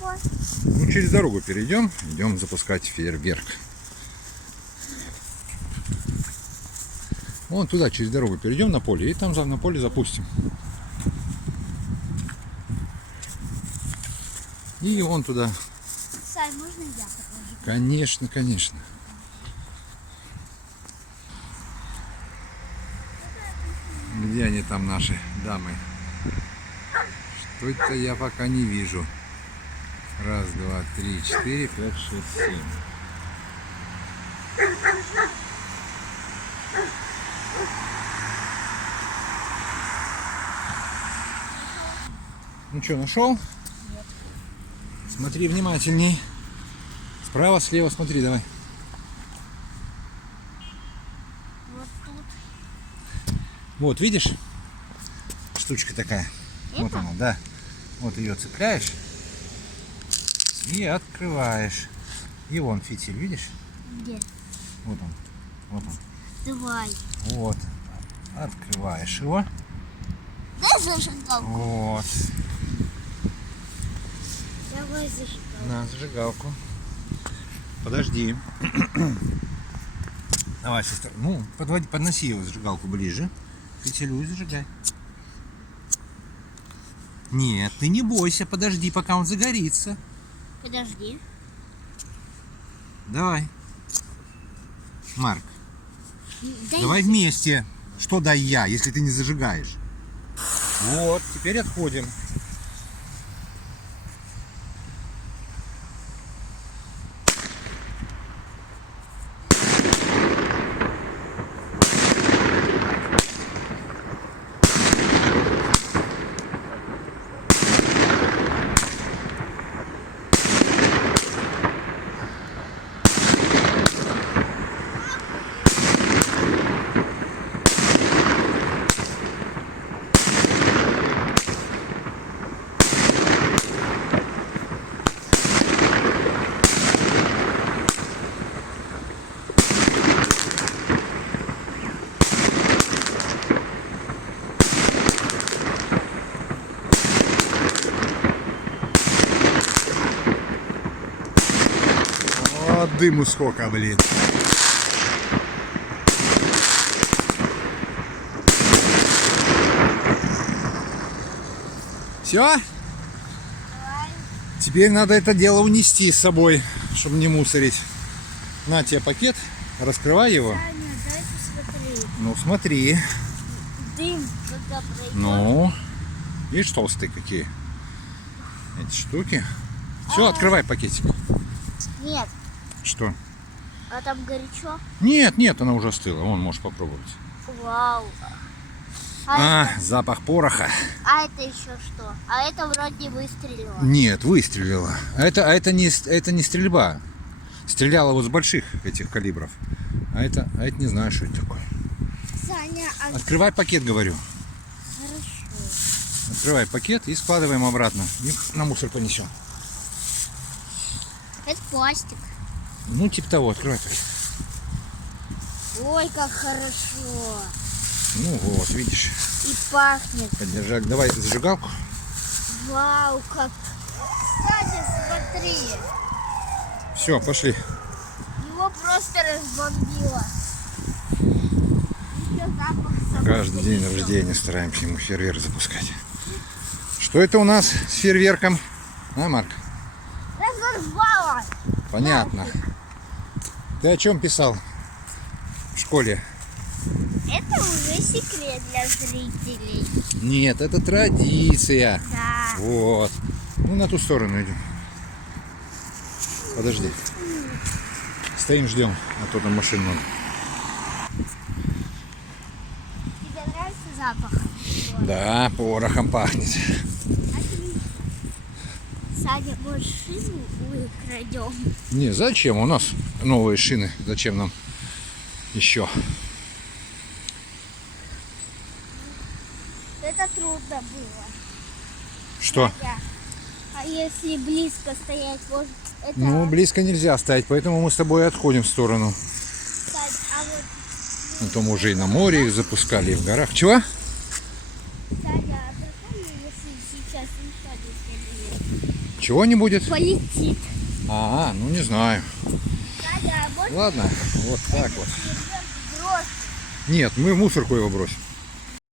какой? Ну, через дорогу перейдем, идем запускать фейерверк. Вон туда, через дорогу перейдем на поле, и там на поле запустим. И вон туда. Сань, можно я покажу? Конечно, конечно. Где они там, наши дамы? Что это я пока не вижу. Раз, два, три, четыре, пять, шесть, семь. Ну что, нашел? Нет. Смотри внимательней. Справа, слева смотри, давай. Вот тут. Вот, видишь? Штучка такая. Это? Вот она, да. Вот ее цепляешь и открываешь. И вон фитиль, видишь? Где? Вот он. Вот он. Давай. Вот. Открываешь его. Дай зажигалку. Вот. Давай зажигалку. На зажигалку. Подожди. Давай, сестра. Ну, подноси его зажигалку ближе. Фитилю и зажигай. Нет, ты не бойся, подожди, пока он загорится. Подожди. Давай. Марк, Дай давай вместе. Что дай я, если ты не зажигаешь? Вот, теперь отходим. О, дыму сколько, блин. Все? Давай. Теперь надо это дело унести с собой, чтобы не мусорить. На тебе пакет, раскрывай его. Саня, дай посмотреть. Ну смотри. Дым, когда пройдет. Ну, видишь, толстые какие эти штуки. Все, открывай пакетик. Нет, Что? а там горячо. Нет, нет, она уже остыла. Вон, можешь попробовать. Вау. Запах пороха. А это еще что? А это вроде выстрелило. Нет, выстрелила. Это не стрельба. Стреляла вот с больших этих калибров. А это не знаю, что это такое. Саня, а Открывай пакет, говорю. хорошо. Открывай пакет и складываем обратно. И на мусор понесем. Это пластик. Ну, типа того, открывай пакет. Ой, как хорошо. Ну вот, видишь. И пахнет. Подержать. Давай зажигалку. Вау, как. Кстати, смотри. Все, пошли. Его просто разбомбило. Еще запах собаки. Каждый день рождения стараемся ему фейерверк запускать. Что это у нас с фейерверком? А, Марк? Разорвало. Понятно. Ты о чем писал в школе? Это уже секрет для зрителей. Нет, это традиция. Да. Вот. Ну, на ту сторону идем. Подожди. Стоим, ждем, а то там машин много. Тебе нравится запах? Да, порохом пахнет. Саня, может, шину украдем? Не, зачем? У нас новые шины. Зачем нам еще? Это трудно было. Что? А если близко стоять, может, это... Ну, близко нельзя стоять, поэтому мы с тобой отходим в сторону. Сань, а вот, А то мы уже и на море их запускали, и в горах. Чего? Саня, а прикольно, если сейчас никто не стреляет? Чего не будет? полетит. Ага, ну не знаю. Да, вот Ладно, вот так вот. бросим. Нет, мы в мусорку его бросим.